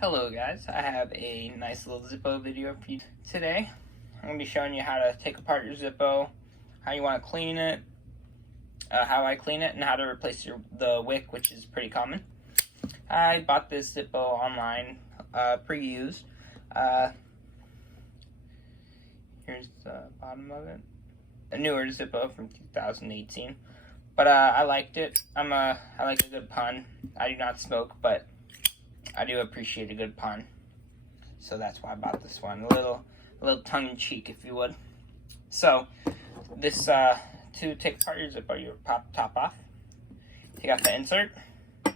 Hello guys, I have a nice little Zippo video for you today. I'm going to be showing you how to take apart your Zippo, how you want to clean it, how I clean it, and how to replace the wick, which is pretty common. I bought this Zippo online, pre-used. Here's the bottom of it. A newer Zippo from 2018. But I liked it. I like a good pun. I do not smoke, but I do appreciate a good pun, so that's why I bought this one. A little tongue-in-cheek, if you would. So, this to take apart your Zippo, you pop the top off, take out the insert. You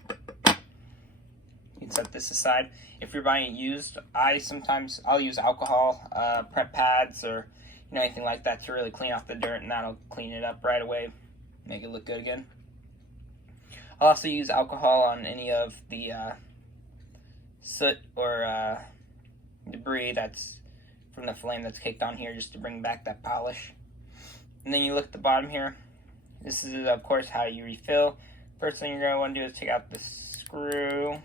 can set this aside. If you're buying it used, I'll use alcohol, prep pads, or anything like that to really clean off the dirt, and that'll clean it up right away, make it look good again. I'll also use alcohol on any of the soot or debris that's from the flame that's caked on here, just to bring back that polish. And then you look at the bottom here. This is, of course, how you refill. First thing you're going to want to do is take out the screw,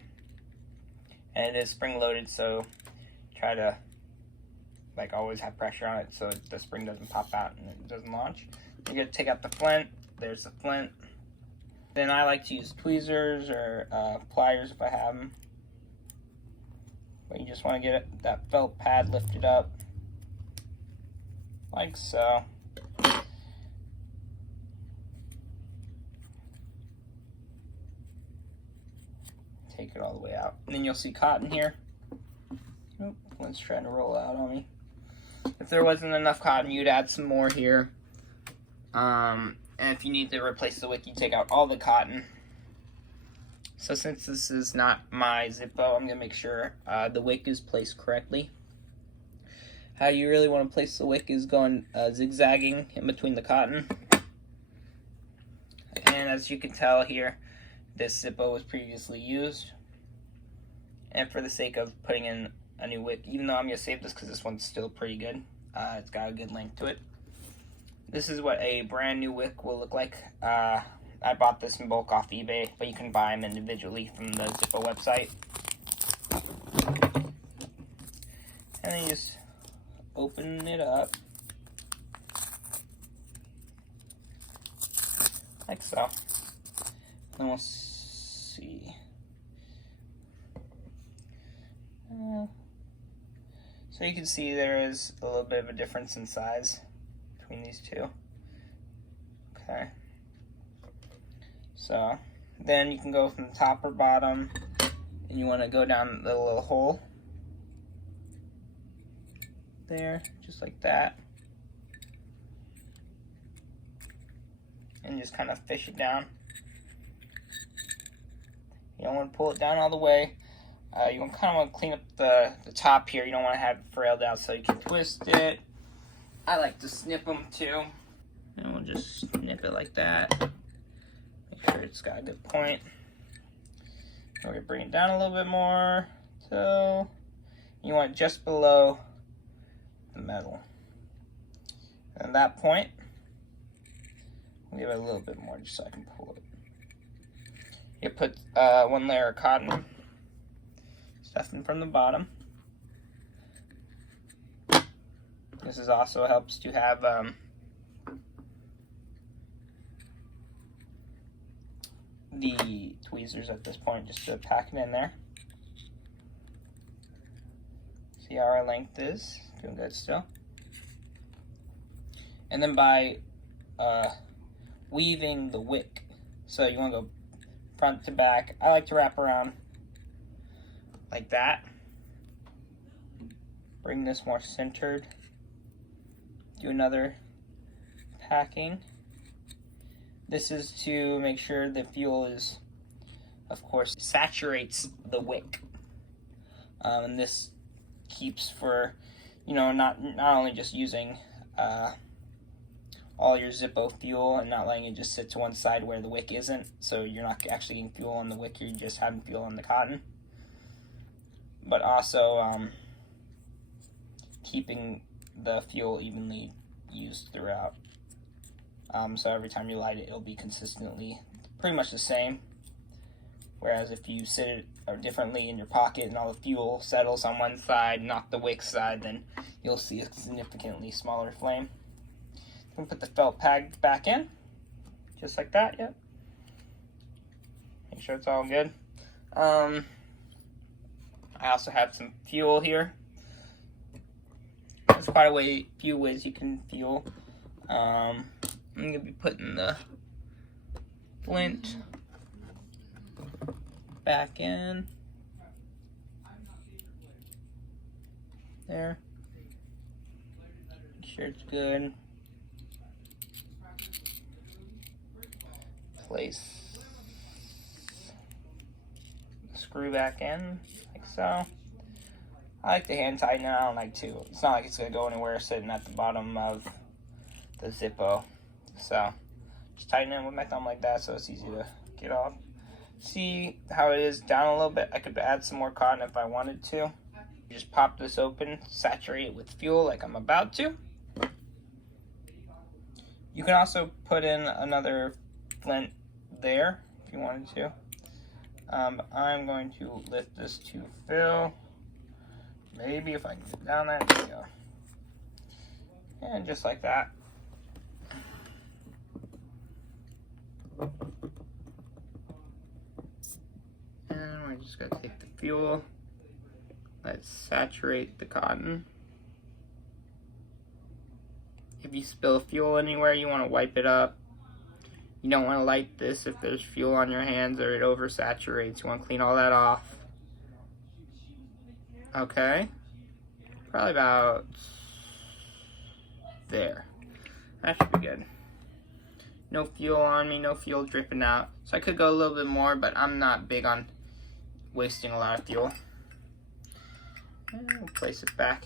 and it is spring loaded, so try to always have pressure on it so the spring doesn't pop out and it doesn't launch. You're going to take out the flint. There's the flint. Then I like to use tweezers or pliers if I have them. But you just want to get that felt pad lifted up, like so. Take it all the way out. And then you'll see cotton here. Oop, one's trying to roll out on me. If there wasn't enough cotton, you'd add some more here. And if you need to replace the wick, you take out all the cotton. So since this is not my Zippo, I'm going to make sure the wick is placed correctly. How you really want to place the wick is going zigzagging in between the cotton. And as you can tell here, this Zippo was previously used. And for the sake of putting in a new wick, even though I'm going to save this because this one's still pretty good, it's got a good length to it. This is what a brand new wick will look like. I bought this in bulk off eBay, but you can buy them individually from the Zippo website. And then you just open it up, like so. And we'll see. So you can see there is a little bit of a difference in size between these two. Okay. So then you can go from the top or bottom, and you want to go down the little hole there, just like that, and just kind of fish it down. You don't want to pull it down all the way. You kind of want to clean up the top here. You don't want to have it frailed out, so you can twist it. I like to snip them too, and we'll just snip it like that. Make sure it's got a good point. We're going to bring it down a little bit more till you want it just below the metal. And at that point, I'll give it a little bit more just so I can pull it. You put one layer of cotton, stuffing from the bottom. This is also helps to have the tweezers at this point, just to pack it in there. See how our length is? Doing good still. And then by weaving the wick, so you want to go front to back. I like to wrap around like that. Bring this more centered. Do another packing. This is to make sure the fuel is, of course, saturates the wick. And this keeps for, not only just using all your Zippo fuel and not letting it just sit to one side where the wick isn't, so you're not actually getting fuel on the wick, you're just having fuel on the cotton. But also keeping the fuel evenly used throughout. So every time you light it, it'll be consistently pretty much the same. Whereas if you sit it differently in your pocket and all the fuel settles on one side, not the wick side, then you'll see a significantly smaller flame. I'm gonna put the felt pad back in, just like that. Yep. Make sure it's all good. I also have some fuel here. There's quite a few ways you can fuel. I'm gonna be putting the flint back in there. Make sure it's good. Place the screw back in like so. I like the hand tighten. I don't like to. It's not like it's gonna go anywhere sitting at the bottom of the Zippo. So just tighten it with my thumb like that so it's easy to get off. See how it is down a little bit? I could add some more cotton if I wanted to. Just pop this open, saturate it with fuel like I'm about to. You can also put in another flint there if you wanted to. I'm going to lift this to fill. Maybe if I can get down there, there we go. And just like that. And we're just gonna take the fuel. Let's saturate the cotton. If you spill fuel anywhere, you want to wipe it up. You don't want to light this if there's fuel on your hands or it oversaturates. You want to clean all that off. Okay. Probably about there. That should be good. No fuel on me, no fuel dripping out. So I could go a little bit more, but I'm not big on wasting a lot of fuel. And we'll place it back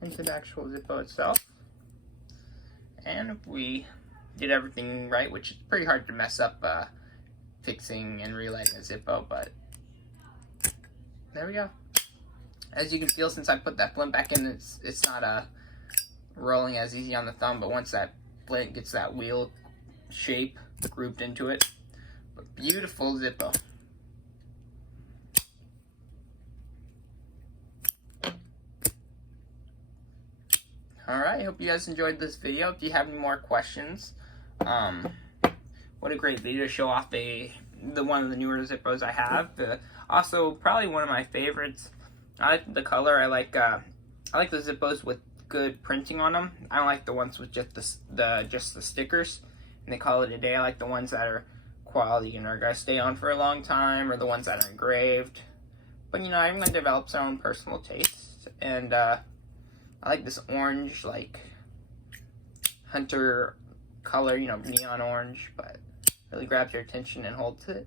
into the actual Zippo itself. And if we did everything right, which is pretty hard to mess up fixing and relighting a Zippo, but there we go. As you can feel, since I put that flint back in, it's not rolling as easy on the thumb, but once that flint gets that wheel shape grouped into it, but beautiful Zippo. Alright, I hope you guys enjoyed this video. If you have any more questions, what a great video to show off the one of the newer Zippos I have. Also, probably one of my favorites. I like the color. I like the Zippos with good printing on them. I don't like the ones with just the stickers and they call it a day. I like the ones that are quality and are gonna stay on for a long time, or the ones that are engraved. But you know, everyone develops their own personal taste, and I like this orange, like hunter color, you know, neon orange, but really grabs your attention and holds it.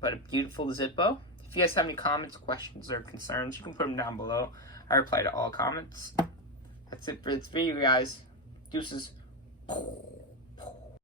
But a beautiful Zippo. If you guys have any comments, questions, or concerns, you can put them down below. I reply to all comments. That's it for this video, guys. Deuces.